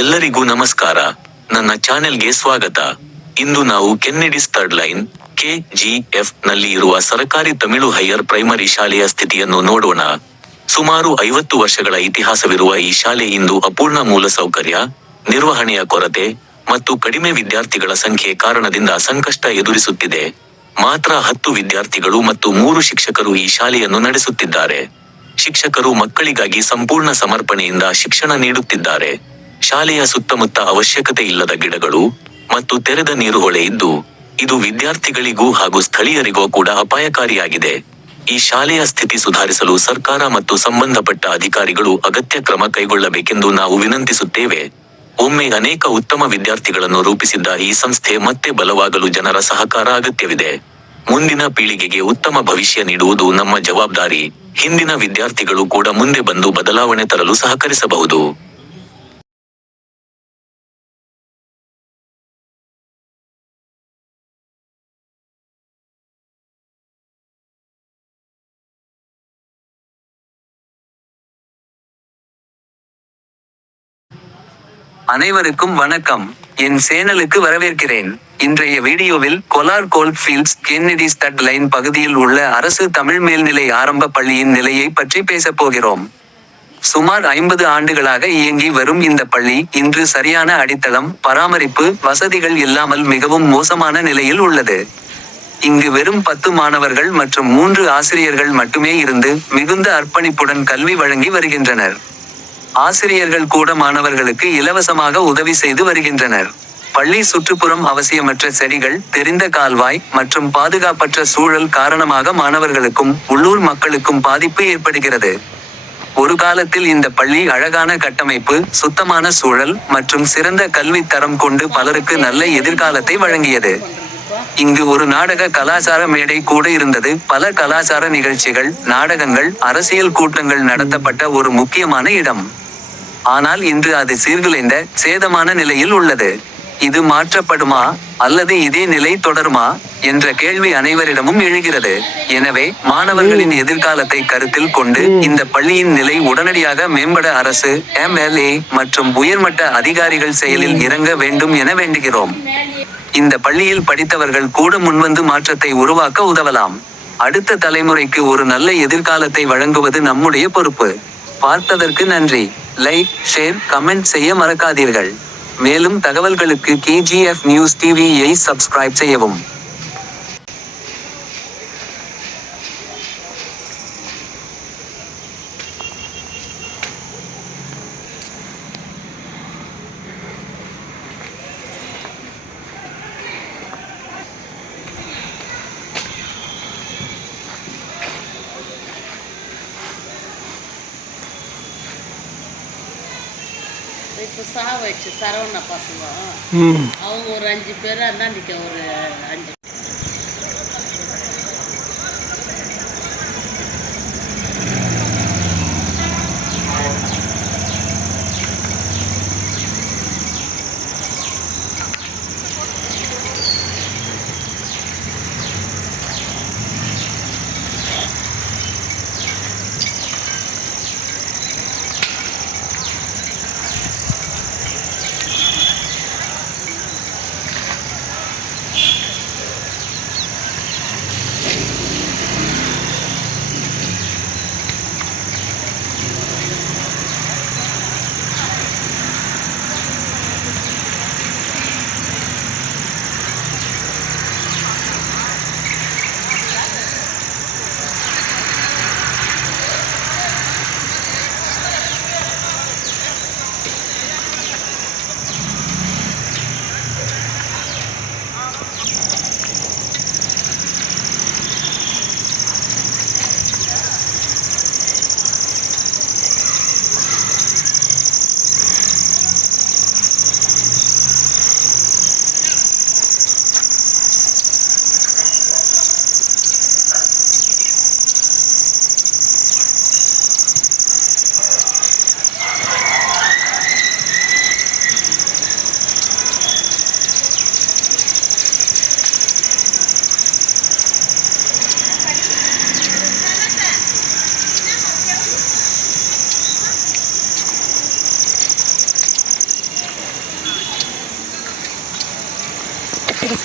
ಎಲ್ಲರಿಗೂ ನಮಸ್ಕಾರ. ನನ್ನ ಚಾನೆಲ್ಗೆ ಸ್ವಾಗತ. ಇಂದು ನಾವು ಕೆನ್ನೆಡಿಸ್ ಥರ್ಡ್ ಲೈನ್ KGF ನಲ್ಲಿ ಇರುವ ಸರಕಾರಿ ತಮಿಳು ಹೈಯರ್ ಪ್ರೈಮರಿ ಶಾಲೆಯ ಸ್ಥಿತಿಯನ್ನು ನೋಡೋಣ. ಸುಮಾರು 50 ವರ್ಷಗಳ ಇತಿಹಾಸವಿರುವ ಈ ಶಾಲೆ ಇಂದು ಅಪೂರ್ಣ ಮೂಲಸೌಕರ್ಯ, ನಿರ್ವಹಣೆಯ ಕೊರತೆ ಮತ್ತು ಕಡಿಮೆ ವಿದ್ಯಾರ್ಥಿಗಳ ಸಂಖ್ಯೆ ಕಾರಣದಿಂದ ಸಂಕಷ್ಟ ಎದುರಿಸುತ್ತಿದೆ. ಮಾತ್ರ 10 ವಿದ್ಯಾರ್ಥಿಗಳು ಮತ್ತು 3 ಶಿಕ್ಷಕರು ಈ ಶಾಲೆಯನ್ನು ನಡೆಸುತ್ತಿದ್ದಾರೆ. ಶಿಕ್ಷಕರು ಮಕ್ಕಳಿಗಾಗಿ ಸಂಪೂರ್ಣ ಸಮರ್ಪಣೆಯಿಂದ ಶಿಕ್ಷಣ ನೀಡುತ್ತಿದ್ದಾರೆ. ಶಾಲೆಯ ಸುತ್ತಮುತ್ತ ಅವಶ್ಯಕತೆ ಇಲ್ಲದ ಗಿಡಗಳು ಮತ್ತು ತೆರೆದ ನೀರುಹೊಳೆ ಇದ್ದು, ಇದು ವಿದ್ಯಾರ್ಥಿಗಳಿಗೂ ಹಾಗೂ ಸ್ಥಳೀಯರಿಗೂ ಕೂಡ ಅಪಾಯಕಾರಿಯಾಗಿದೆ. ಈ ಶಾಲೆಯ ಸ್ಥಿತಿ ಸುಧಾರಿಸಲು ಸರ್ಕಾರ ಮತ್ತು ಸಂಬಂಧಪಟ್ಟ ಅಧಿಕಾರಿಗಳು ಅಗತ್ಯ ಕ್ರಮ ಕೈಗೊಳ್ಳಬೇಕೆಂದು ನಾವು ವಿನಂತಿಸುತ್ತೇವೆ. ಒಮ್ಮೆ ಅನೇಕ ಉತ್ತಮ ವಿದ್ಯಾರ್ಥಿಗಳನ್ನು ರೂಪಿಸಿದ್ದ ಈ ಸಂಸ್ಥೆ ಮತ್ತೆ ಬಲವಾಗಲು ಜನರ ಸಹಕಾರ ಅಗತ್ಯವಿದೆ. ಮುಂದಿನ ಪೀಳಿಗೆಗೆ ಉತ್ತಮ ಭವಿಷ್ಯ ನೀಡುವುದು ನಮ್ಮ ಜವಾಬ್ದಾರಿ. ಹಿಂದಿನ ವಿದ್ಯಾರ್ಥಿಗಳು ಕೂಡ ಮುಂದೆ ಬಂದು ಬದಲಾವಣೆ ತರಲು ಸಹಕರಿಸಬಹುದು. அனைவருக்கும் வணக்கம். என் சேனலுக்கு வரவேற்கிறேன். இன்றைய வீடியோவில் கொலார் கோல்ட் ஃபீல்ட்ஸ் கென்னடிஸ் தர்ட் லைன் பகுதியில் உள்ள அரசு தமிழ் மேல்நிலை ஆரம்ப பள்ளியின் நிலையை பற்றி பேசப் போகிறோம். சுமார் 50 ஆண்டுகளாக இயங்கி வரும் இந்த பள்ளி இன்று சரியான அடித்தளம், பராமரிப்பு வசதிகள் இல்லாமல் மிகவும் மோசமான நிலையில் உள்ளது. இங்கு வெறும் 10 மாணவர்கள் மற்றும் 3 ஆசிரியர்கள் மட்டுமே இருந்து மிகுந்த அர்ப்பணிப்புடன் கல்வி வழங்கி வருகின்றனர். ஆசிரியர்கள் கூட மாணவர்களுக்கு இலவசமாக உதவி செய்து வருகின்றனர். பள்ளி சுற்றுப்புறம் அவசியமற்ற செடிகள், தெரிந்த கால்வாய் மற்றும் பாதுகாப்பற்ற சூழல் காரணமாக மாணவர்களுக்கும் உள்ளூர் மக்களுக்கும் பாதிப்பு ஏற்படுகிறது. ஒரு காலத்தில் இந்த பள்ளி அழகான கட்டமைப்பு, சுத்தமான சூழல் மற்றும் சிறந்த கல்வி தரம் கொண்டு பலருக்கு நல்ல எதிர்காலத்தை வழங்கியது. இங்கு ஒரு நாடக கலாச்சார மேடை கூட இருந்தது. பல கலாச்சார நிகழ்ச்சிகள், நாடகங்கள், அரசியல் கூட்டங்கள் நடத்தப்பட்ட ஒரு முக்கியமான இடம். ஆனால் இன்று அது சீர்குலைந்த, சேதமான நிலையில் உள்ளது. இது மாற்றப்படுமா அல்லது இதே நிலை தொடருமா என்ற கேள்வி அனைவரிடமும் எழுகிறது. எனவே மாணவர்களின் எதிர்காலத்தை கருத்தில் கொண்டு இந்த பள்ளியின் நிலை உடனடியாக மேம்பட அரசு, MLA மற்றும் உயர்மட்ட அதிகாரிகள் செயலில் இறங்க வேண்டும் என வேண்டுகிறோம். இந்த பள்ளியில் படித்தவர்கள் கூட முன்வந்து மாற்றத்தை உருவாக்க உதவலாம். அடுத்த தலைமுறைக்கு ஒரு நல்ல எதிர்காலத்தை வழங்குவது நம்முடைய பொறுப்பு. பார்த்ததற்கு நன்றி. லைக், ஷேர், கமெண்ட் செய்ய மறக்காதீர்கள். மேலும் தகவல்களுக்கு KGF நியூஸ் டிவியை சப்ஸ்கிரைப் செய்யவும். இப்போ வச்சு சரவண பசங்க அவங்க ஒரு 5 பேர் அந்தாண்டிக்க ஒரு 5. கொடு